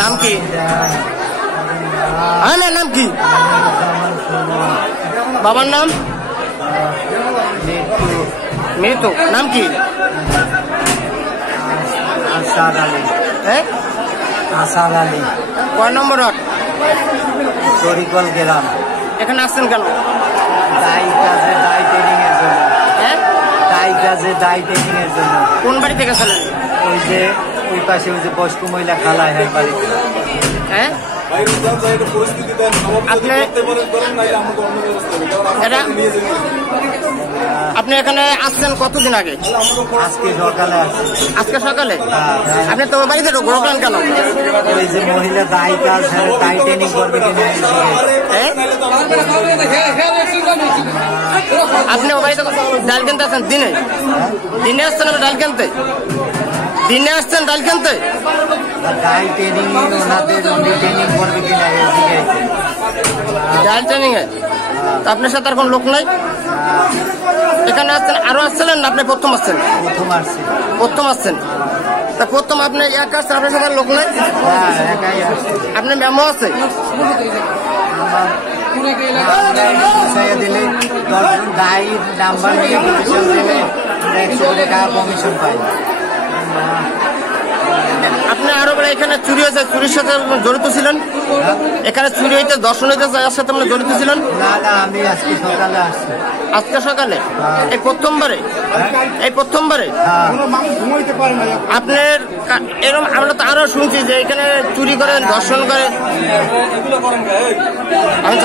নাম কি? আয়নার নাম কি? বাবার নাম? মৃত্যু। নাম কি? আসাদ আলী। আসাদ আলী। কয় নম্বর ওয়ার্ড? তরিকল গ্রাম। এখানে আসছেন কেন? দাই কাজে দাই ট্রেনিং এর জন্য। দাই কাজে দাই ট্রেনিং এর জন্য। কোন বাড়ি থেকে গেছিলেন? ওই যে ওই পাশে ওই যে বয়স্ক মহিলা খালা হ্যাঁ বাড়ি। হ্যাঁ আপনি এখানে আসছেন কতদিন আগে? আজকে সকালে আসছি। আজকে সকালে? আপনি তো বাড়িতে ঢোকলেন কেন? ওই যে মহিলা দাই কাজ দাই ট্রেনিং করবে কিনা। আপনি ও বাড়িতে ডাল কিনতে আসছেন দিনে? দিনে আসছেন ডাল কিনতে? দিনে আসছেন ডাল কিনতে? ডাল ট্রেনিং ওনাদের ট্রেনিং করবে কিনা ডাল ট্রেনিং এ? আপনার সাথে আর কোন লোক নাই এখানে? আসছেন আরো আসছিলেন না আপনি প্রথম আসছেন? প্রথম আসছি। প্রথম আসছেন? তা প্রথম আপনি এক আসছেন, আপনার সাথে লোক নাই? আপনার মেমো আছে? দিলে 10 গাইড নাম্বার নিয়ে কমিশন দিলে 100 টাকা কমিশন পাই। আপনি আরো বলে এখানে চুরি হয়েছে, চুরির সাথে জড়িত ছিলেন? এখানে চুরি হইতে দর্শন হইতে এর সাথে আপনি জড়িত ছিলেন? না না, আমি আজকে সকালে আসছি। আজকে সকালে? এই প্রথমবারে? এই প্রথমবারে আপনার এরকম? আমরা তো আরো শুনছি যে এখানে চুরি করেন, ধর্ষণ করে। আমি